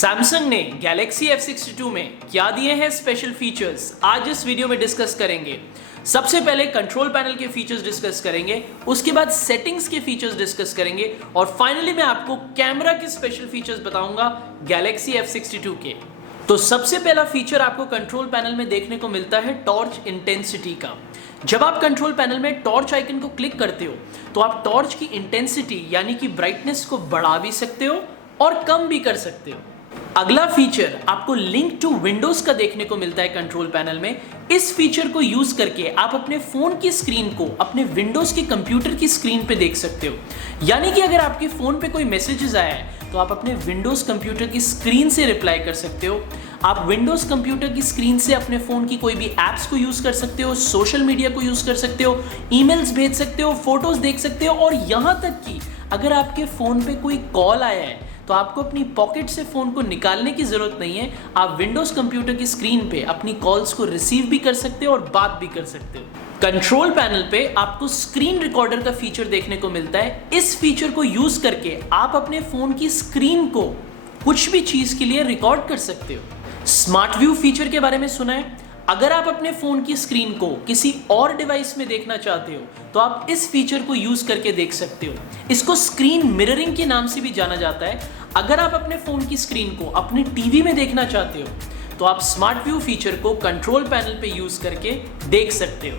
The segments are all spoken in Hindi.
सैमसंग ने Galaxy F62 में क्या दिए हैं स्पेशल फीचर्स, आज इस वीडियो में डिस्कस करेंगे। सबसे पहले कंट्रोल पैनल के फीचर्स डिस्कस करेंगे, उसके बाद सेटिंग्स के फीचर्स डिस्कस करेंगे और फाइनली मैं आपको कैमरा के स्पेशल फीचर्स बताऊंगा Galaxy F62 के। तो सबसे पहला फीचर आपको कंट्रोल पैनल में देखने को मिलता है टॉर्च इंटेंसिटी का। जब आप कंट्रोल पैनल में टॉर्च आइकन को क्लिक करते हो तो आप टॉर्च की इंटेंसिटी यानी कि ब्राइटनेस को बढ़ा भी सकते हो और कम भी कर सकते हो। अगला फीचर आपको लिंक टू विंडोज का देखने को मिलता है कंट्रोल पैनल में। इस फीचर को यूज करके आप अपने फोन की स्क्रीन को अपने विंडोज के कंप्यूटर की स्क्रीन पे देख सकते हो। यानी कि अगर आपके फोन पे कोई मैसेजेस आया है तो आप अपने विंडोज कंप्यूटर की स्क्रीन से रिप्लाई कर सकते हो। आप विंडोज कंप्यूटर की स्क्रीन से अपने फोन की कोई भी एप्स को यूज कर सकते हो, सोशल मीडिया को यूज कर सकते हो, ईमेल्स भेज सकते हो, फोटोज देख सकते हो और यहां तक कि अगर आपके फोन पे कोई कॉल आया है तो आपको अपनी पॉकेट से फोन को निकालने की जरूरत नहीं है। आप विंडोज कंप्यूटर की स्क्रीन पे अपनी कॉल्स को रिसीव भी कर सकते हो और बात भी कर सकते हो। कंट्रोल पैनल पे आपको स्क्रीन रिकॉर्डर का फीचर देखने को मिलता है। इस फीचर को यूज करके आप अपने फोन की स्क्रीन को कुछ भी चीज के लिए रिकॉर्ड कर सकते हो। स्मार्ट व्यू फीचर के बारे में सुना है? अगर आप अपने फोन की स्क्रीन को किसी और डिवाइस में देखना चाहते हो तो आप इस फीचर को यूज करके देख सकते हो। इसको स्क्रीन मिररिंग के नाम से भी जाना जाता है। अगर आप अपने फोन की स्क्रीन को अपने टीवी में देखना चाहते हो तो आप स्मार्ट व्यू फीचर को कंट्रोल पैनल पे यूज करके देख सकते हो।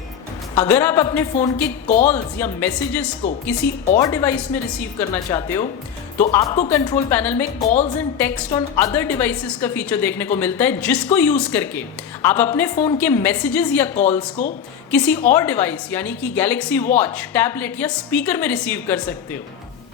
अगर आप अपने फोन के कॉल्स या मैसेजेस को किसी और डिवाइस में रिसीव करना चाहते हो तो आपको कंट्रोल पैनल में calls and text on other devices का फीचर देखने को मिलता है, जिसको यूज करके आप अपने फोन के मैसेजेस या कॉल्स को किसी और डिवाइस यानी कि गैलेक्सी वॉच, टैबलेट या स्पीकर में रिसीव कर सकते हो।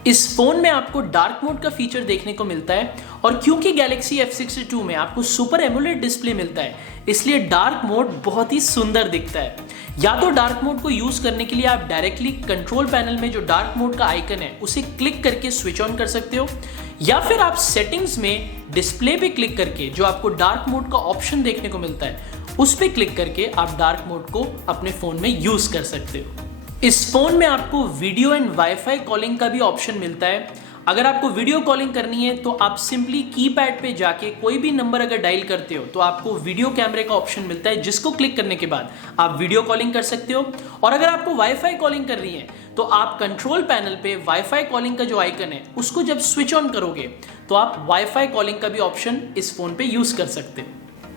इस फोन में आपको डार्क मोड का फीचर देखने को मिलता है और क्योंकि Galaxy F62 में आपको सुपर एमोलेड डिस्प्ले मिलता है इसलिए डार्क मोड बहुत ही सुंदर दिखता है। या तो डार्क मोड को यूज करने के लिए आप डायरेक्टली कंट्रोल पैनल में जो डार्क मोड का आइकन है उसे क्लिक करके स्विच ऑन कर सकते हो, या फिर आप सेटिंग्स में डिस्प्ले पे क्लिक करके जो आपको डार्क मोड का ऑप्शन देखने को मिलता है उस पर क्लिक करके आप डार्क मोड को अपने फोन में यूज कर सकते हो। इस फोन में आपको वीडियो एंड वाईफाई कॉलिंग का भी ऑप्शन मिलता है। अगर आपको वीडियो कॉलिंग करनी है तो आप सिंपली कीपैड पे जाके कोई भी नंबर अगर डायल करते हो तो आपको वीडियो कैमरे का ऑप्शन मिलता है, जिसको क्लिक करने के बाद आप वीडियो कॉलिंग कर सकते हो। और अगर आपको वाईफाई कॉलिंग करनी है तो आप कंट्रोल पैनल पे वाईफाई कॉलिंग का जो आइकन है उसको जब स्विच ऑन करोगे तो आप वाईफाई कॉलिंग का भी ऑप्शन इस फोन पे यूज कर सकते हो।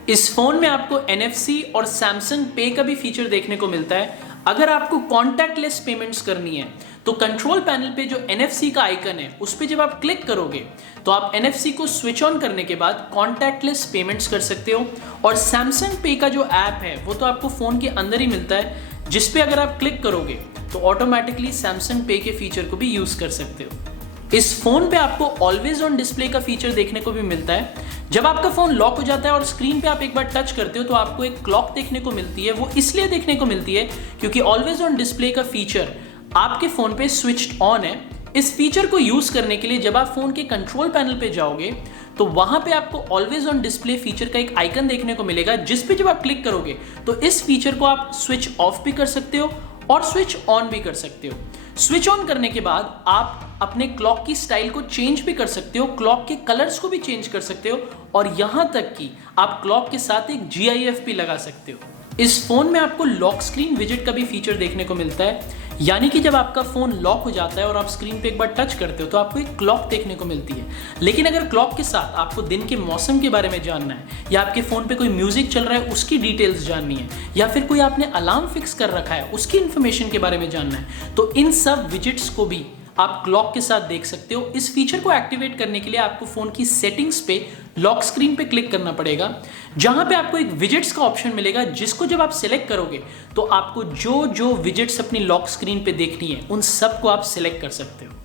इस फोन में आपको NFC और सैमसंग पे का भी फीचर देखने को मिलता है। अगर आपको कॉन्टैक्टलेस पेमेंट्स करनी है तो कंट्रोल पैनल पे जो NFC का आइकन है उस पे जब आप क्लिक करोगे तो आप NFC को स्विच ऑन करने के बाद कॉन्टैक्टलेस पेमेंट्स कर सकते हो। और सैमसंग पे का जो ऐप है वो तो आपको फोन के अंदर ही मिलता है, जिस पे अगर आप क्लिक करोगे तो ऑटोमेटिकली सैमसंग पे के फीचर को भी यूज कर सकते हो। इस फोन पे आपको ऑलवेज ऑन डिस्प्ले का फीचर देखने को भी मिलता है। जब आपका फोन लॉक हो जाता है और स्क्रीन पे आप एक बार टच करते हो तो आपको एक क्लॉक देखने को मिलती है। वो इसलिए देखने को मिलती है क्योंकि ऑलवेज ऑन डिस्प्ले का फीचर आपके फोन पे स्विच्ड ऑन है। इस फीचर को यूज करने के लिए जब आप फोन के कंट्रोल पैनल पे जाओगे तो वहां पे आपको ऑलवेज ऑन डिस्प्ले फीचर का एक आइकन देखने को मिलेगा, जिस पे जब आप क्लिक करोगे तो इस फीचर को आप स्विच ऑफ भी कर सकते हो और स्विच ऑन भी कर सकते हो। स्विच ऑन करने के बाद आप अपने क्लॉक की स्टाइल को चेंज भी कर सकते हो, क्लॉक के कलर्स को भी चेंज कर सकते हो और यहां तक कि आप क्लॉक के साथ एक GIF भी लगा सकते हो। इस फोन में आपको लॉक स्क्रीन विजेट का भी फीचर देखने को मिलता है, यानी कि जब आपका फोन लॉक हो जाता है और आप स्क्रीन पे एक बार टच करते हो तो आपको एक क्लॉक देखने को मिलती है। लेकिन अगर क्लॉक के साथ आपको दिन के मौसम के बारे में जानना है या आपके फोन पे कोई म्यूजिक चल रहा है उसकी डिटेल्स जाननी है या फिर कोई आपने अलार्म फिक्स कर रखा है उसकी इंफॉर्मेशन के बारे में जानना है तो इन सब विजेट्स को भी आप क्लॉक के साथ देख सकते हो। इस फीचर को एक्टिवेट करने के लिए आपको फोन की सेटिंग्स पे लॉक स्क्रीन पे क्लिक करना पड़ेगा, जहां पे आपको एक विजेट्स का ऑप्शन मिलेगा, जिसको जब आप सिलेक्ट करोगे तो आपको जो जो विजेट्स अपनी लॉक स्क्रीन पे देखनी है उन सबको आप सिलेक्ट कर सकते हो।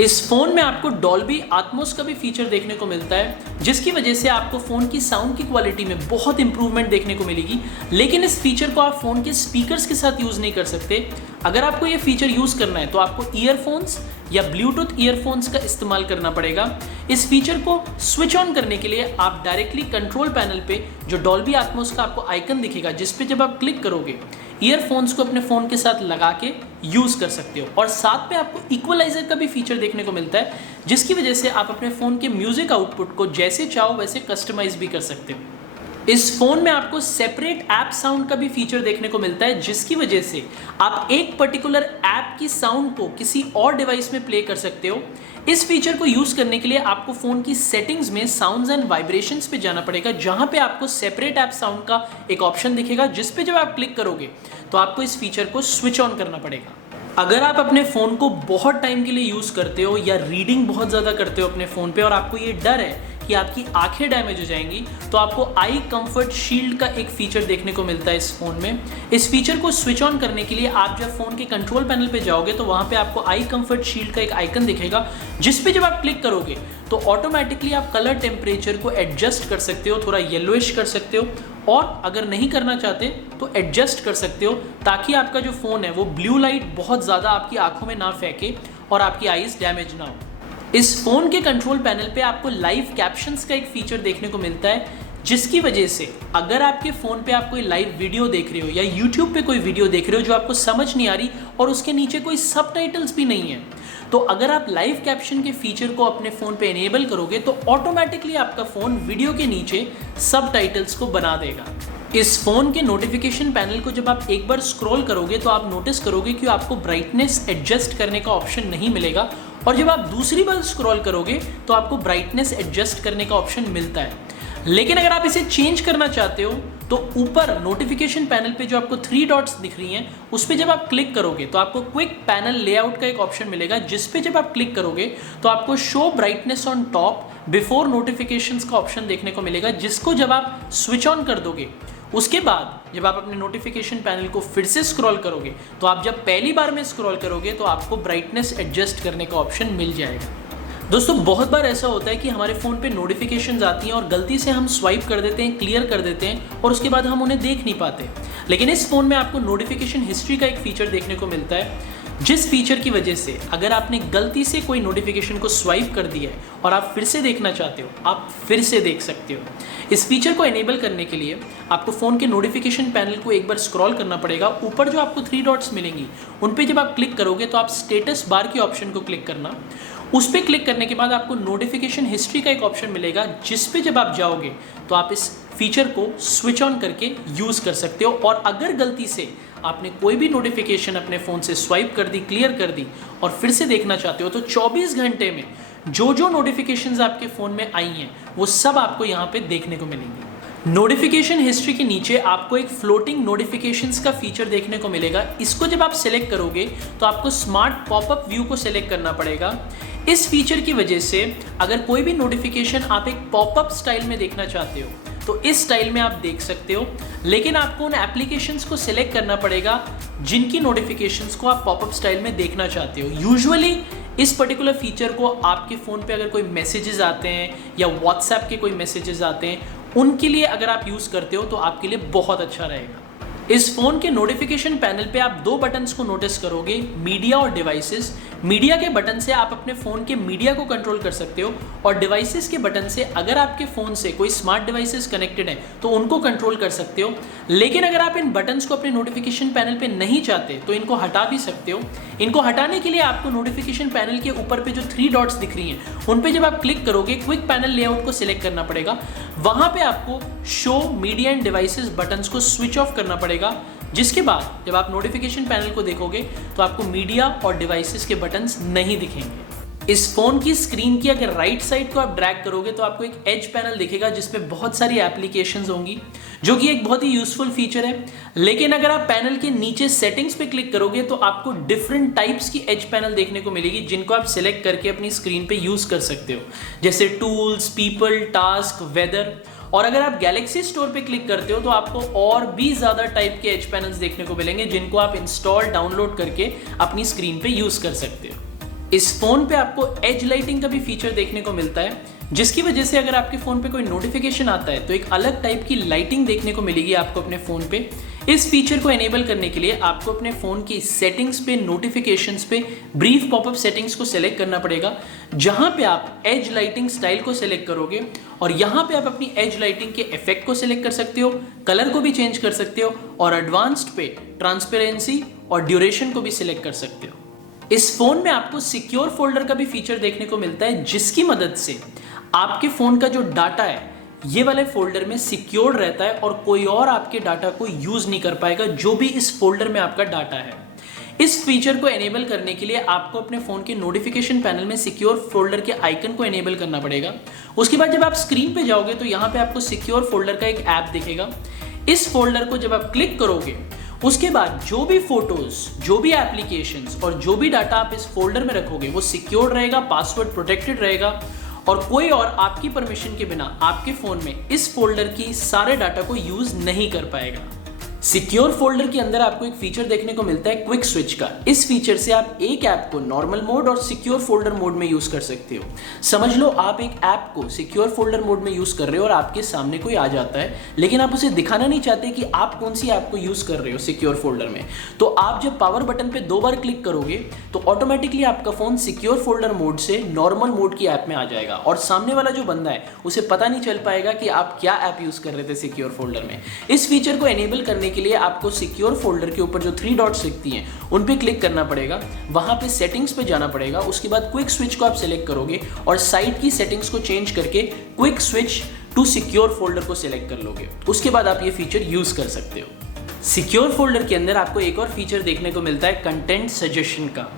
इस फोन में आपको डॉल्बी एटमॉस का भी फीचर देखने को मिलता है, जिसकी वजह से आपको फोन की साउंड की क्वालिटी में बहुत इंप्रूवमेंट देखने को मिलेगी। लेकिन इस फीचर को आप फोन के स्पीकर्स के साथ यूज नहीं कर सकते। अगर आपको ये फीचर यूज करना है तो आपको ईयरफोन्स या ब्लूटूथ ईयरफोन्स का इस्तेमाल करना पड़ेगा। इस फीचर को स्विच ऑन करने के लिए आप डायरेक्टली कंट्रोल पैनल पे जो डॉल्बी एटमॉस का आपको आइकन दिखेगा, जिस पे जब आप क्लिक करोगे ईयरफोन्स को अपने फ़ोन के साथ लगा के यूज़ कर सकते हो। और साथ में आपको इक्वलाइज़र का भी फीचर देखने को मिलता है, जिसकी वजह से आप अपने फ़ोन के म्यूज़िक आउटपुट को जैसे चाहो वैसे कस्टमाइज़ भी कर सकते हो। इस फ़ोन में आपको सेपरेट ऐप साउंड का भी फीचर देखने को मिलता है, जिसकी वजह से आप एक पर्टिकुलर ऐप की साउंड को किसी और डिवाइस में प्ले कर सकते हो। इस फीचर को यूज़ करने के लिए आपको फ़ोन की सेटिंग्स में साउंड्स एंड वाइब्रेशंस पे जाना पड़ेगा, जहां पे आपको सेपरेट ऐप साउंड का एक ऑप्शन दिखेगा, जिस पे जब आप क्लिक करोगे तो आपको इस फीचर को स्विच ऑन करना पड़ेगा। अगर आप अपने फ़ोन को बहुत टाइम के लिए यूज़ करते हो या रीडिंग बहुत ज़्यादा करते हो अपने फ़ोन पे और आपको ये डर है कि आपकी आंखें डैमेज हो जाएंगी, तो आपको आई कंफर्ट शील्ड का एक फीचर देखने को मिलता है इस फ़ोन में। इस फीचर को स्विच ऑन करने के लिए आप जब फ़ोन के कंट्रोल पैनल पे जाओगे तो वहाँ पे आपको आई कंफर्ट शील्ड का एक आइकन दिखेगा, जिस पे जब आप क्लिक करोगे तो ऑटोमेटिकली आप कलर टेम्परेचर को एडजस्ट कर सकते हो, थोड़ा येलोइश कर सकते हो, और अगर नहीं करना चाहते तो एडजस्ट कर सकते हो, ताकि आपका जो फ़ोन है वो ब्लू लाइट बहुत ज़्यादा आपकी आंखों में ना फेंके और आपकी आईज डैमेज ना हो। इस फ़ोन के कंट्रोल पैनल पे आपको लाइव कैप्शंस का एक फीचर देखने को मिलता है, जिसकी वजह से अगर आपके फ़ोन पे आप कोई लाइव वीडियो देख रहे हो या यूट्यूब पे कोई वीडियो देख रहे हो जो आपको समझ नहीं आ रही और उसके नीचे कोई सबटाइटल्स भी नहीं है, तो अगर आप लाइव कैप्शन के फीचर को अपने फ़ोन पे इनेबल करोगे तो ऑटोमेटिकली आपका फ़ोन वीडियो के नीचे सबटाइटल्स को बना देगा। इस फ़ोन के नोटिफिकेशन पैनल को जब आप एक बार स्क्रॉल करोगे तो आप नोटिस करोगे कि आपको ब्राइटनेस एडजस्ट करने का ऑप्शन नहीं मिलेगा, और जब आप दूसरी बार स्क्रॉल करोगे तो आपको ब्राइटनेस एडजस्ट करने का ऑप्शन मिलता है। लेकिन अगर आप इसे चेंज करना चाहते हो तो ऊपर नोटिफिकेशन पैनल पे जो आपको 3 डॉट्स दिख रही हैं उस पर जब आप क्लिक करोगे तो आपको क्विक पैनल लेआउट का एक ऑप्शन मिलेगा, जिस पे जब आप क्लिक करोगे तो आपको show brightness on top before notifications का ऑप्शन देखने को मिलेगा, जिसको जब आप स्विच ऑन कर दोगे उसके बाद जब आप अपने नोटिफिकेशन पैनल को फिर से स्क्रॉल करोगे तो आप जब पहली बार में स्क्रॉल करोगे तो आपको ब्राइटनेस एडजस्ट करने का ऑप्शन मिल जाएगा। दोस्तों, बहुत बार ऐसा होता है कि हमारे फ़ोन पे नोटिफिकेशंस आती हैं और गलती से हम स्वाइप कर देते हैं, क्लियर कर देते हैं और उसके बाद हम उन्हें देख नहीं पाते। लेकिन इस फ़ोन में आपको नोटिफिकेशन हिस्ट्री का एक फीचर देखने को मिलता है, जिस फीचर की वजह से अगर आपने गलती से कोई नोटिफिकेशन को स्वाइप कर दिया है और आप फिर से देखना चाहते हो, आप फिर से देख सकते हो। इस फीचर को एनेबल करने के लिए आपको फ़ोन के नोटिफिकेशन पैनल को एक बार स्क्रॉल करना पड़ेगा। ऊपर जो आपको 3 डॉट्स मिलेंगी उन पे जब आप क्लिक करोगे तो आप स्टेटस बार के ऑप्शन को क्लिक करना। उस पर क्लिक करने के बाद आपको नोटिफिकेशन हिस्ट्री का एक ऑप्शन मिलेगा, जिस पे जब आप जाओगे तो आप इस फीचर को स्विच ऑन करके यूज़ कर सकते हो। और अगर गलती से आपने कोई भी नोटिफिकेशन अपने फ़ोन से स्वाइप कर दी, क्लियर कर दी और फिर से देखना चाहते हो, तो 24 घंटे में जो नोटिफिकेशंस आपके फ़ोन में आई हैं वो सब आपको यहाँ पे देखने को मिलेंगी। नोटिफिकेशन हिस्ट्री के नीचे आपको एक फ्लोटिंग नोटिफिकेशंस का फीचर देखने को मिलेगा। इसको जब आप सिलेक्ट करोगे तो आपको स्मार्ट पॉपअप व्यू को सिलेक्ट करना पड़ेगा। इस फीचर की वजह से अगर कोई भी नोटिफिकेशन आप एक पॉपअप स्टाइल में देखना चाहते हो तो इस स्टाइल में आप देख सकते हो, लेकिन आपको उन एप्लीकेशंस को सिलेक्ट करना पड़ेगा जिनकी नोटिफिकेशंस को आप पॉपअप स्टाइल में देखना चाहते हो। यूजुअली इस पर्टिकुलर फीचर को आपके फ़ोन पे अगर कोई मैसेजेस आते हैं या व्हाट्सएप के कोई मैसेजेस आते हैं, उनके लिए अगर आप यूज़ करते हो तो आपके लिए बहुत अच्छा रहेगा। इस फ़ोन के नोटिफिकेशन पैनल पे आप 2 बटन्स को नोटिस करोगे, मीडिया और डिवाइसेस। मीडिया के बटन से आप अपने फ़ोन के मीडिया को कंट्रोल कर सकते हो, और डिवाइसेस के बटन से अगर आपके फ़ोन से कोई स्मार्ट डिवाइसेस कनेक्टेड हैं तो उनको कंट्रोल कर सकते हो। लेकिन अगर आप इन बटन्स को अपने नोटिफिकेशन पैनल पे नहीं चाहते तो इनको हटा भी सकते हो। इनको हटाने के लिए आपको नोटिफिकेशन पैनल के ऊपर पे जो 3 डॉट्स दिख रही हैं उन पे जब आप क्लिक करोगे, क्विक पैनल लेआउट को सिलेक्ट करना पड़ेगा। वहाँ पे आपको show media end devices buttons को स्विच ऑफ करना पड़ेगा, जिसके बाद जब आप नोटिफिकेशन पैनल को देखोगे तो आपको मीडिया और डिवाइसेस के बटन्स नहीं दिखेंगे। इस फ़ोन की स्क्रीन की अगर राइट साइड को आप ड्रैग करोगे तो आपको एक एज पैनल दिखेगा, जिसमें बहुत सारी एप्लीकेशंस होंगी, जो कि एक बहुत ही यूजफुल फीचर है। लेकिन अगर आप पैनल के नीचे सेटिंग्स पे क्लिक करोगे तो आपको डिफरेंट टाइप्स की एज पैनल देखने को मिलेगी, जिनको आप सिलेक्ट करके अपनी स्क्रीन पे यूज़ कर सकते हो, जैसे टूल्स, पीपल, टास्क, वेदर। और अगर आप गैलेक्सी स्टोर पे क्लिक करते हो तो आपको और भी ज़्यादा टाइप के एज पैनल्स देखने को मिलेंगे, जिनको आप इंस्टॉल, डाउनलोड करके अपनी स्क्रीन पे यूज़ कर सकते हो। इस फ़ोन पे आपको एज लाइटिंग का भी फीचर देखने को मिलता है, जिसकी वजह से अगर आपके फ़ोन पे कोई नोटिफिकेशन आता है तो एक अलग टाइप की लाइटिंग देखने को मिलेगी आपको अपने फ़ोन पे। इस फीचर को एनेबल करने के लिए आपको अपने फोन की सेटिंग्स पे, नोटिफिकेशंस पे ब्रीफ पॉपअप सेटिंग्स को सिलेक्ट करना पड़ेगा, जहां पे आप एज लाइटिंग स्टाइल को सिलेक्ट करोगे और यहां पे आप अपनी एज लाइटिंग के इफेक्ट को सिलेक्ट कर सकते हो, कलर को भी चेंज कर सकते हो और एडवांस्ड पे ट्रांसपेरेंसी और ड्यूरेशन को भी सिलेक्ट कर सकते हो। इस फोन में आपको सिक्योर फोल्डर का भी फीचर देखने को मिलता है, जिसकी मदद से आपके फोन का जो डाटा है ये वाले फोल्डर में सिक्योर रहता है और कोई और आपके डाटा को यूज नहीं कर पाएगा, जो भी इस फोल्डर में आपका डाटा है। इस फीचर को एनेबल करने के लिए आपको अपने फोन के नोटिफिकेशन पैनल में सिक्योर फोल्डर के आइकन को एनेबल करना पड़ेगा। उसके बाद जब आप स्क्रीन पे जाओगे तो यहाँ पे आपको सिक्योर फोल्डर का एक ऐप दिखेगा। इस फोल्डर को जब आप क्लिक करोगे उसके बाद जो भी फोटोज, जो भी एप्लीकेशंस और जो भी डाटा आप इस फोल्डर में रखोगे वो सिक्योर रहेगा, पासवर्ड प्रोटेक्टेड रहेगा और कोई और आपकी परमिशन के बिना आपके फोन में इस फोल्डर की सारे डाटा को यूज नहीं कर पाएगा। सिक्योर फोल्डर के अंदर आपको एक फीचर देखने को मिलता है क्विक स्विच का। इस फीचर से आप एक ऐप को नॉर्मल मोड और सिक्योर फोल्डर मोड में यूज कर सकते हो। समझ लो आप एक ऐप को सिक्योर फोल्डर मोड में यूज कर रहे हो और आपके सामने कोई आ जाता है, लेकिन आप उसे दिखाना नहीं चाहते कि आप कौन सी ऐप को यूज कर रहे हो सिक्योर फोल्डर में। तो आप जब पावर बटन पे 2 बार क्लिक करोगे तो ऑटोमेटिकली आपका फोन सिक्योर फोल्डर मोड से नॉर्मल मोड की ऐप में आ जाएगा और सामने वाला जो बंदा है उसे पता नहीं चल पाएगा कि आप क्या ऐप यूज कर रहे थे सिक्योर फोल्डर में। इस फीचर को एनेबल करने के लिए आपको सिक्योर फोल्डर के ऊपर जो 3 डॉट्स दिखती हैं उन पे क्लिक करना पड़ेगा, वहां पे सेटिंग्स पे जाना पड़ेगा। उसके बाद क्विक स्विच को आप सिलेक्ट करोगे और साइट की सेटिंग्स को चेंज करके quick switch to secure folder को सिलेक्ट कर लोगे। उसके बाद आप ये फीचर यूज कर सकते हो। सिक्योर फोल्डर के अंदर आपको एक और फीचर देखने को मिलता है कंटेंट सजेशन का।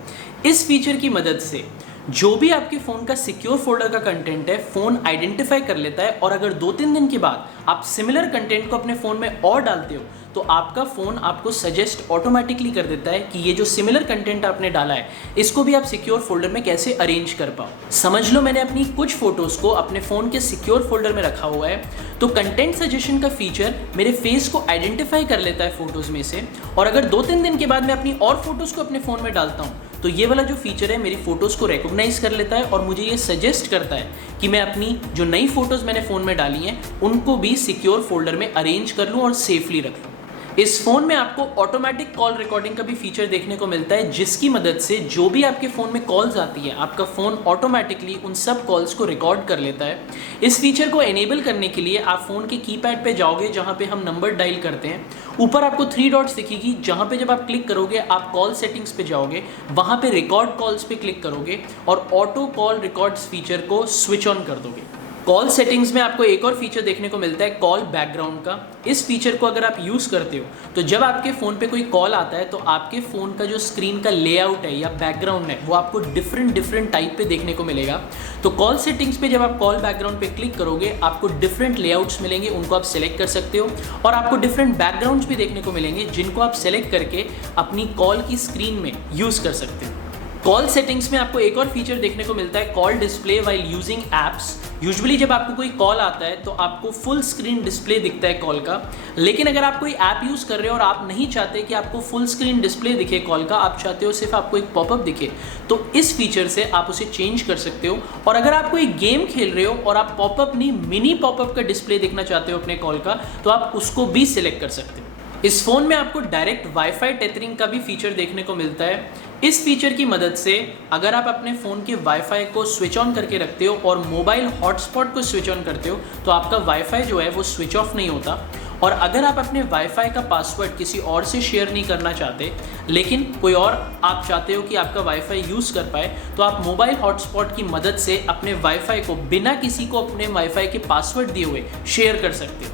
इस फीचर की मदद से जो भी आपके फोन का सिक्योर फोल्डर का कंटेंट है फोन आइडेंटिफाई कर लेता है और अगर 2-3 दिन के बाद आप सिमिलर कंटेंट को अपने फोन में और डालते हो तो आपका फोन आपको सजेस्ट ऑटोमेटिकली कर देता है कि ये जो सिमिलर कंटेंट आपने डाला है इसको भी आप सिक्योर फोल्डर में कैसे अरेंज कर पाओ। समझ लो मैंने अपनी कुछ फोटोज को अपने फोन के सिक्योर फोल्डर में रखा हुआ है, तो कंटेंट सजेशन का फीचर मेरे फेस को आइडेंटिफाई कर लेता है फोटोज में से और अगर 2-3 दिन के बाद मैं अपनी और फोटोज को अपने फोन में डालता हूँ तो ये वाला जो फीचर है मेरी फोटोज को रिकॉग्नाइज कर लेता है और मुझे ये सजेस्ट करता है कि मैं अपनी जो नई फोटोज मैंने फोन में डाली हैं उनको भी सिक्योर फोल्डर में अरेंज कर लूँ और सेफली रख लूँ। इस फोन में आपको ऑटोमेटिक कॉल रिकॉर्डिंग का भी फीचर देखने को मिलता है, जिसकी मदद से जो भी आपके फ़ोन में कॉल्स आती है आपका फ़ोन ऑटोमेटिकली उन सब कॉल्स को रिकॉर्ड कर लेता है। इस फीचर को एनेबल करने के लिए आप फ़ोन के कीपैड पे जाओगे जहां पे हम नंबर डायल करते हैं। ऊपर आपको 3 डॉट्स दिखेगी जहां पे जब आप क्लिक करोगे आप कॉल सेटिंग्स पे जाओगे, वहां पे रिकॉर्ड कॉल्स पे क्लिक करोगे और ऑटो कॉल रिकॉर्ड्स फीचर को स्विच ऑन कर दोगे। कॉल सेटिंग्स में आपको एक और फीचर देखने को मिलता है कॉल बैकग्राउंड का। इस फीचर को अगर आप यूज़ करते हो तो जब आपके फ़ोन पे कोई कॉल आता है तो आपके फ़ोन का जो स्क्रीन का लेआउट है या बैकग्राउंड है वो आपको डिफरेंट टाइप पे देखने को मिलेगा। तो कॉल सेटिंग्स पे जब आप कॉल बैकग्राउंड पे क्लिक करोगे आपको डिफरेंट लेआउट्स मिलेंगे, उनको आप सेलेक्ट कर सकते हो और आपको डिफरेंट बैकग्राउंड्स भी देखने को मिलेंगे जिनको आप सेलेक्ट करके अपनी कॉल की स्क्रीन में यूज़ कर सकते हो। कॉल सेटिंग्स में आपको एक और फीचर देखने को मिलता है call display while using apps. Usually जब आपको कोई कॉल आता है तो आपको फुल स्क्रीन डिस्प्ले दिखता है कॉल का, लेकिन अगर आप कोई ऐप यूज़ कर रहे हो और आप नहीं चाहते कि आपको फुल स्क्रीन डिस्प्ले दिखे कॉल का, आप चाहते हो सिर्फ आपको एक पॉपअप दिखे, तो इस फीचर से आप उसे चेंज कर सकते हो। और अगर आप कोई गेम खेल रहे हो और आप पॉपअप नहीं मिनी पॉपअप का डिस्प्ले देखना चाहते हो अपने कॉल का, तो आप उसको भी सिलेक्ट कर सकते हो। इस फ़ोन में आपको डायरेक्ट वाईफाई टेथरिंग का भी फीचर देखने को मिलता है। इस फीचर की मदद से अगर आप अपने फ़ोन के वाईफाई को स्विच ऑन करके रखते हो और मोबाइल हॉटस्पॉट को स्विच ऑन करते हो तो आपका वाईफाई जो है वो स्विच ऑफ नहीं होता। और अगर आप अपने वाईफाई का पासवर्ड किसी और से शेयर नहीं करना चाहते, लेकिन कोई और आप चाहते हो कि आपका वाईफाई यूज़ कर पाए, तो आप मोबाइल हॉटस्पॉट की मदद से अपने वाईफाई को बिना किसी को अपने वाईफाई के पासवर्ड दिए हुए शेयर कर सकते हो।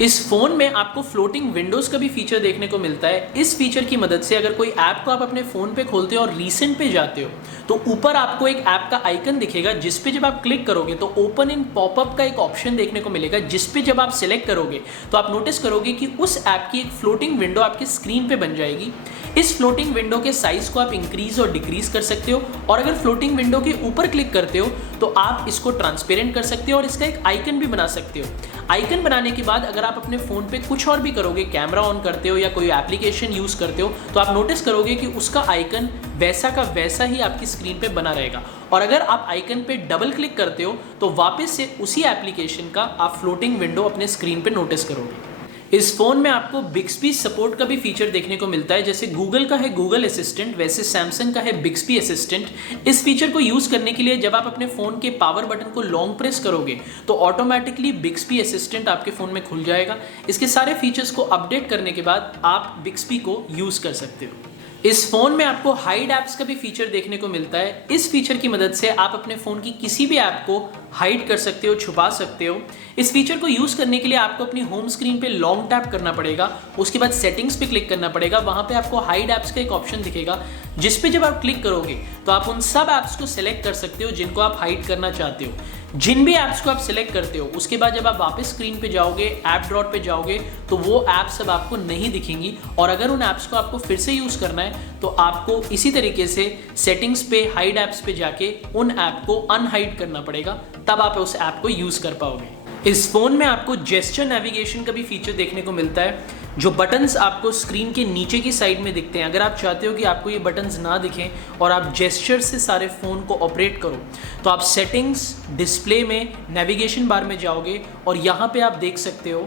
इस फ़ोन में आपको फ्लोटिंग विंडोज़ का भी फीचर देखने को मिलता है। इस फीचर की मदद से अगर कोई ऐप को आप अपने फ़ोन पे खोलते हो और रीसेंट पे जाते हो तो ऊपर आपको एक ऐप का आइकन दिखेगा, जिस पे जब आप क्लिक करोगे तो ओपन इन पॉपअप का एक ऑप्शन देखने को मिलेगा, जिस पे जब आप सिलेक्ट करोगे तो आप नोटिस करोगे कि उस ऐप की एक फ्लोटिंग विंडो आपकी स्क्रीन पे बन जाएगी। इस फ्लोटिंग विंडो के साइज़ को आप इंक्रीज और डिक्रीज कर सकते हो और अगर फ्लोटिंग विंडो के ऊपर क्लिक करते हो तो आप इसको ट्रांसपेरेंट कर सकते हो और इसका एक आइकन भी बना सकते हो। आइकन बनाने के बाद अगर आप अपने फ़ोन पे कुछ और भी करोगे, कैमरा ऑन करते हो या कोई एप्लीकेशन यूज़ करते हो, तो आप नोटिस करोगे कि उसका आइकन वैसा का वैसा ही आपकी स्क्रीन पे बना रहेगा। और अगर आप आइकन पे डबल क्लिक करते हो तो वापस से उसी एप्लीकेशन का आप फ्लोटिंग विंडो अपने स्क्रीन पे नोटिस करोगे। इस फोन में आपको बिक्सबी सपोर्ट का भी फीचर देखने को मिलता है। जैसे गूगल का है गूगल असिस्टेंट, वैसे सैमसंग का है बिक्सबी असिस्टेंट। इस फीचर को यूज करने के लिए जब आप अपने फोन के पावर बटन को लॉन्ग प्रेस करोगे तो ऑटोमेटिकली बिक्सबी असिस्टेंट आपके फोन में खुल जाएगा। इसके सारे फीचर्स को अपडेट करने के बाद आप बिक्सबी को यूज कर सकते हो। इस फोन में आपको हाइड ऐप्स का भी फीचर देखने को मिलता है। इस फीचर की मदद से आप अपने फोन की किसी भी ऐप को हाइड कर सकते हो, छुपा सकते हो। इस फीचर को यूज करने के लिए आपको अपनी होम स्क्रीन पे लॉन्ग टैप करना पड़ेगा, उसके बाद सेटिंग्स पे क्लिक करना पड़ेगा। वहां पे आपको हाइड ऐप्स का एक ऑप्शन दिखेगा, जिस पे जब आप क्लिक करोगे तो आप उन सब ऐप्स को सिलेक्ट कर सकते हो जिनको आप हाइड करना चाहते हो। जिन भी ऐप्स को आप सिलेक्ट करते हो उसके बाद जब आप वापस स्क्रीन पे जाओगे, ऐप ड्रॉट पे जाओगे तो वो ऐप्स अब आपको नहीं दिखेंगी। और अगर उन ऐप्स को आपको फिर से यूज करना है तो आपको इसी तरीके से सेटिंग्स पे हाइड ऐप्स पे जाके उन ऐप को अनहाइड करना पड़ेगा, तब आप उस ऐप को यूज कर पाओगे। इस फोन में आपको जेस्चर नेविगेशन का भी फीचर देखने को मिलता है। जो बटन्स आपको स्क्रीन के नीचे की साइड में दिखते हैं, अगर आप चाहते हो कि आपको ये बटन्स ना दिखें और आप जेस्चर से सारे फ़ोन को ऑपरेट करो तो आप सेटिंग्स डिस्प्ले में नेविगेशन बार में जाओगे और यहाँ पे आप देख सकते हो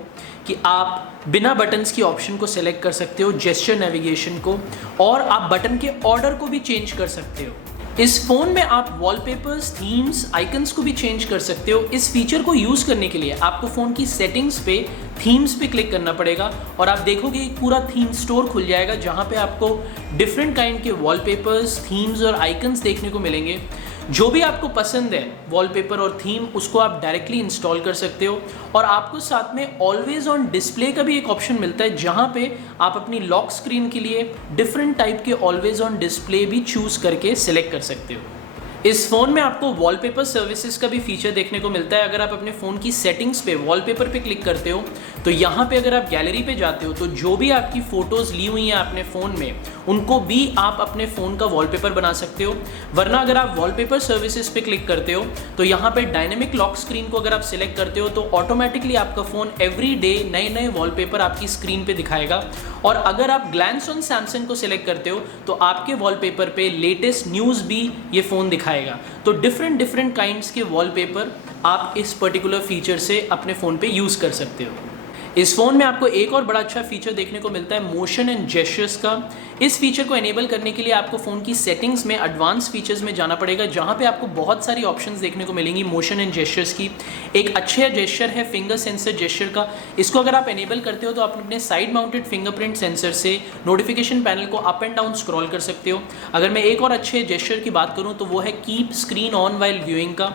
कि आप बिना बटन्स की ऑप्शन को सेलेक्ट कर सकते हो, जेस्चर नेविगेशन को, और आप बटन के ऑर्डर को भी चेंज कर सकते हो। इस फोन में आप वॉलपेपर्स, थीम्स, आइकन्स को भी चेंज कर सकते हो। इस फीचर को यूज करने के लिए आपको फोन की सेटिंग्स पे थीम्स पे क्लिक करना पड़ेगा और आप देखोगे एक पूरा थीम स्टोर खुल जाएगा जहां पे आपको डिफरेंट काइंड के वॉलपेपर्स, थीम्स और आइकन्स देखने को मिलेंगे। जो भी आपको पसंद है वॉलपेपर और थीम, उसको आप डायरेक्टली इंस्टॉल कर सकते हो। और आपको साथ में ऑलवेज ऑन डिस्प्ले का भी एक ऑप्शन मिलता है जहां पे आप अपनी लॉक स्क्रीन के लिए डिफरेंट टाइप के ऑलवेज ऑन डिस्प्ले भी चूज करके सिलेक्ट कर सकते हो। इस फोन में आपको वॉलपेपर सर्विसेज का भी फीचर देखने को मिलता है। अगर आप अपने फ़ोन की सेटिंग्स पे वॉलपेपर पे क्लिक करते हो तो यहाँ पे अगर आप गैलरी पे जाते हो तो जो भी आपकी फ़ोटोज़ ली हुई हैं अपने फ़ोन में, उनको भी आप अपने फ़ोन का वॉलपेपर बना सकते हो। वरना अगर आप वॉलपेपर सर्विसेज पे क्लिक करते हो तो यहाँ पे डायनेमिक लॉक स्क्रीन को अगर आप सिलेक्ट करते हो तो ऑटोमेटिकली आपका फ़ोन एवरी डे नए नए वॉलपेपर आपकी स्क्रीन पे दिखाएगा। और अगर आप ग्लैंस ऑन सैमसंग को सिलेक्ट करते हो तो आपके वॉलपेपर पे लेटेस्ट न्यूज़ भी ये फ़ोन दिखाएगा। तो डिफरेंट काइंड्स के वॉलपेपर आप इस पर्टिकुलर फीचर से अपने फ़ोन पे यूज़ कर सकते हो। इस फ़ोन में आपको एक और बड़ा अच्छा फीचर देखने को मिलता है मोशन एंड जेस्चर्स का। इस फीचर को एनेबल करने के लिए आपको फ़ोन की सेटिंग्स में एडवांस फीचर्स में जाना पड़ेगा जहां पे आपको बहुत सारी ऑप्शंस देखने को मिलेंगी मोशन एंड जेस्चर्स की। एक अच्छा जेस्चर है फिंगर सेंसर जेस्चर का। इसको अगर आप एनेबल करते हो तो आप अपने साइड माउंटेड फिंगरप्रिंट सेंसर से नोटिफिकेशन पैनल को अप एंड डाउन स्क्रॉल कर सकते हो। अगर मैं एक और अच्छे जेस्चर की बात करूँ तो वो है keep screen on while viewing का।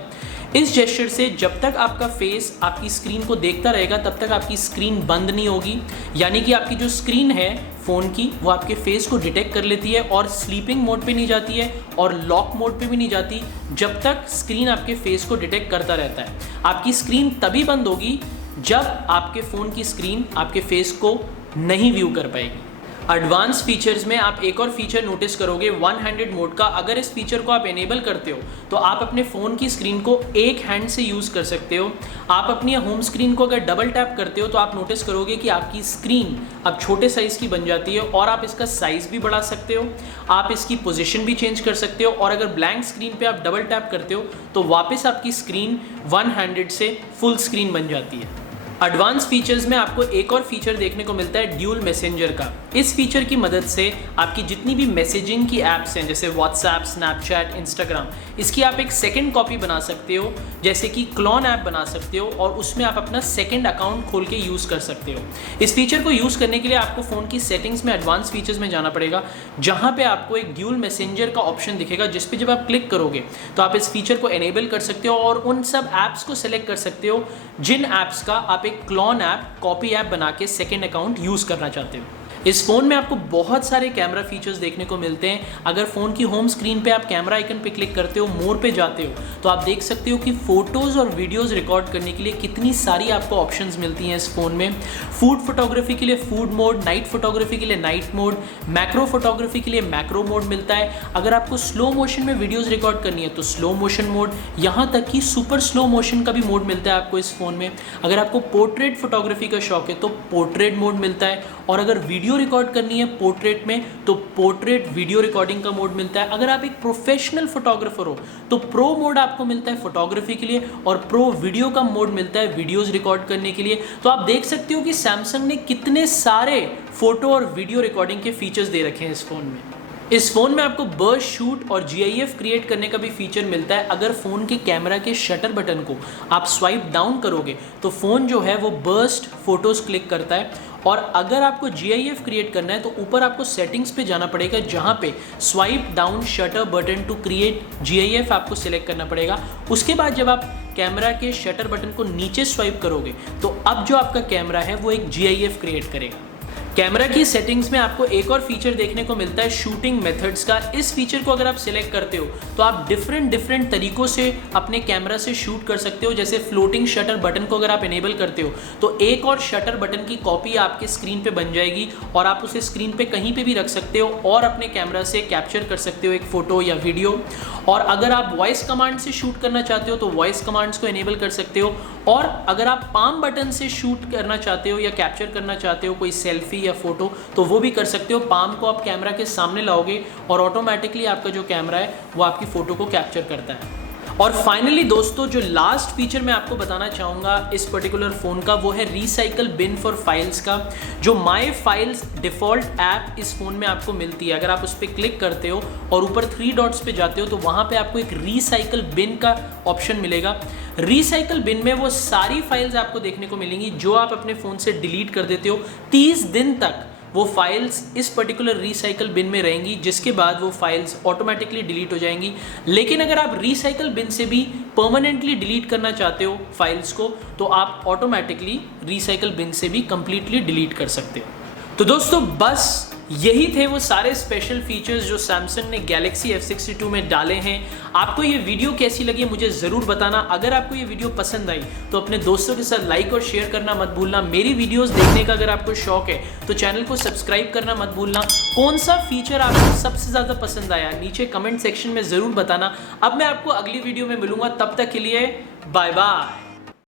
इस जेस्चर से जब तक आपका फेस आपकी स्क्रीन को देखता रहेगा तब तक आपकी स्क्रीन बंद नहीं होगी। यानी कि आपकी जो स्क्रीन है फ़ोन की वो आपके फेस को डिटेक्ट कर लेती है और स्लीपिंग मोड पे नहीं जाती है और लॉक मोड पे भी नहीं जाती जब तक स्क्रीन आपके फेस को डिटेक्ट करता रहता है। आपकी स्क्रीन तभी बंद होगी जब आपके फ़ोन की स्क्रीन आपके फेस को नहीं व्यू कर पाएगी। एडवांस फीचर्स में आप एक और फीचर नोटिस करोगे वन हैंडेड मोड का। अगर इस फीचर को आप एनेबल करते हो तो आप अपने फ़ोन की स्क्रीन को एक हैंड से यूज़ कर सकते हो। आप अपनी होम स्क्रीन को अगर डबल टैप करते हो तो आप नोटिस करोगे कि आपकी स्क्रीन अब छोटे साइज़ की बन जाती है और आप इसका साइज़ भी बढ़ा सकते हो, आप इसकी पोजीशन भी चेंज कर सकते हो। और अगर ब्लैंक स्क्रीन पे आप डबल टैप करते हो तो वापस आपकी स्क्रीन वन हैंडेड से फुल स्क्रीन बन जाती है। एडवांस फीचर्स में आपको एक और फीचर देखने को मिलता है ड्यूल मैसेंजर का। इस फीचर की मदद से आपकी जितनी भी मैसेजिंग की ऐप्स हैं जैसे व्हाट्सएप, स्नैपचैट, इंस्टाग्राम, इसकी आप एक सेकंड कॉपी बना सकते हो, जैसे कि क्लोन ऐप बना सकते हो और उसमें आप अपना सेकंड अकाउंट खोल के यूज़ कर सकते हो। इस फीचर को यूज़ करने के लिए आपको फ़ोन की सेटिंग्स में एडवांस फीचर्स में जाना पड़ेगा जहाँ पे आपको एक ड्यूल मैसेंजर का ऑप्शन दिखेगा जिस पे जब आप क्लिक करोगे तो आप इस फीचर को एनेबल कर सकते हो और उन सब ऐप्स को सेलेक्ट कर सकते हो जिन ऐप्स का आप एक क्लोन ऐप, कॉपी ऐप बना के सेकेंड अकाउंट यूज़ करना चाहते हो। इस फ़ोन में आपको बहुत सारे कैमरा फीचर्स देखने को मिलते हैं। अगर फ़ोन की होम स्क्रीन पे आप कैमरा आइकन पे क्लिक करते हो, मोर पे जाते हो तो आप देख सकते हो कि फ़ोटोज़ और वीडियोज़ रिकॉर्ड करने के लिए कितनी सारी आपको ऑप्शंस मिलती हैं इस फ़ोन में। फूड फोटोग्राफी के लिए फूड मोड, नाइट फोटोग्राफी के लिए नाइट मोड, मैक्रो फोटोग्राफी के लिए मैक्रो मोड मिलता है। अगर आपको स्लो मोशन में वीडियोज़ रिकॉर्ड करनी है तो स्लो मोशन मोड, यहाँ तक कि सुपर स्लो मोशन का भी मोड मिलता है आपको इस फ़ोन में। अगर आपको पोर्ट्रेट फोटोग्राफी का शौक है तो पोर्ट्रेट मोड मिलता है और अगर वीडियो वीडियो रिकॉर्ड करनी है पोर्ट्रेट में तो पोर्ट्रेट वीडियो रिकॉर्डिंग का मोड मिलता है। अगर आप एक प्रोफेशनल फोटोग्राफर हो तो प्रो मोड आपको मिलता है फोटोग्राफी के लिए और प्रो वीडियो का मोड मिलता है वीडियोस रिकॉर्ड करने के लिए। तो आप देख सकते हो कि सैमसंग ने कितने सारे फोटो और वीडियो रिकॉर्डिंग के फीचर्स दे रखे हैं इस फोन में। इस फोन में आपको बर्स्ट शूट और GIF क्रिएट करने का भी फीचर मिलता है। अगर फोन के कैमरा के शटर बटन को आप स्वाइप डाउन करोगे तो फोन जो है वो बर्स्ट फोटोज क्लिक करता है। और अगर आपको GIF क्रिएट करना है तो ऊपर आपको सेटिंग्स पे जाना पड़ेगा, जहां पे swipe down shutter button to create GIF आपको सिलेक्ट करना पड़ेगा। उसके बाद जब आप कैमरा के शटर बटन को नीचे स्वाइप करोगे तो अब जो आपका कैमरा है वो एक GIF क्रिएट करेगा। कैमरा की सेटिंग्स में आपको एक और फीचर देखने को मिलता है शूटिंग मेथड्स का। इस फीचर को अगर आप सिलेक्ट करते हो तो आप डिफरेंट तरीकों से अपने कैमरा से शूट कर सकते हो। जैसे फ्लोटिंग शटर बटन को अगर आप इनेबल करते हो तो एक और शटर बटन की कॉपी आपके स्क्रीन पे बन जाएगी और आप उसे स्क्रीन पे कहीं पे भी रख सकते हो और अपने कैमरा से कैप्चर कर सकते हो एक फोटो या वीडियो। और अगर आप वॉइस कमांड से शूट करना चाहते हो तो वॉइस कमांड्स को इनेबल कर सकते हो। और अगर आप पाम बटन से शूट करना चाहते हो या कैप्चर करना चाहते हो कोई सेल्फी या फोटो तो वो भी कर सकते हो। पाम को आप कैमरा के सामने लाओगे और ऑटोमेटिकली आपका जो कैमरा है वो आपकी फोटो को कैप्चर करता है। और फाइनली दोस्तों, जो लास्ट फीचर मैं आपको बताना चाहूँगा इस पर्टिकुलर फ़ोन का वो है रिसाइकल बिन फॉर फाइल्स का। जो माई फाइल्स डिफ़ॉल्ट ऐप इस फ़ोन में आपको मिलती है, अगर आप उस पर क्लिक करते हो और ऊपर 3 डॉट्स पे जाते हो तो वहाँ पे आपको एक रिसाइकल बिन का ऑप्शन मिलेगा। रिसाइकल बिन में वो सारी फाइल्स आपको देखने को मिलेंगी जो आप अपने फ़ोन से डिलीट कर देते हो। 30 दिन तक वो फाइल्स इस पर्टिकुलर रिसाइकल बिन में रहेंगी, जिसके बाद वो फाइल्स ऑटोमेटिकली डिलीट हो जाएंगी। लेकिन अगर आप रिसाइकल बिन से भी परमानेंटली डिलीट करना चाहते हो फाइल्स को तो आप ऑटोमेटिकली रिसाइकल बिन से भी कंप्लीटली डिलीट कर सकते हो। तो दोस्तों बस यही थे वो सारे स्पेशल फीचर्स जो सैमसंग ने गैलेक्सी F62 में डाले हैं। आपको ये वीडियो कैसी लगी मुझे ज़रूर बताना। अगर आपको ये वीडियो पसंद आई तो अपने दोस्तों के साथ लाइक और शेयर करना मत भूलना। मेरी वीडियोस देखने का अगर आपको शौक है तो चैनल को सब्सक्राइब करना मत भूलना। कौन सा फीचर आपको सबसे ज़्यादा पसंद आया नीचे कमेंट सेक्शन में ज़रूर बताना। अब मैं आपको अगली वीडियो में मिलूंगा, तब तक के लिए बाय बाय।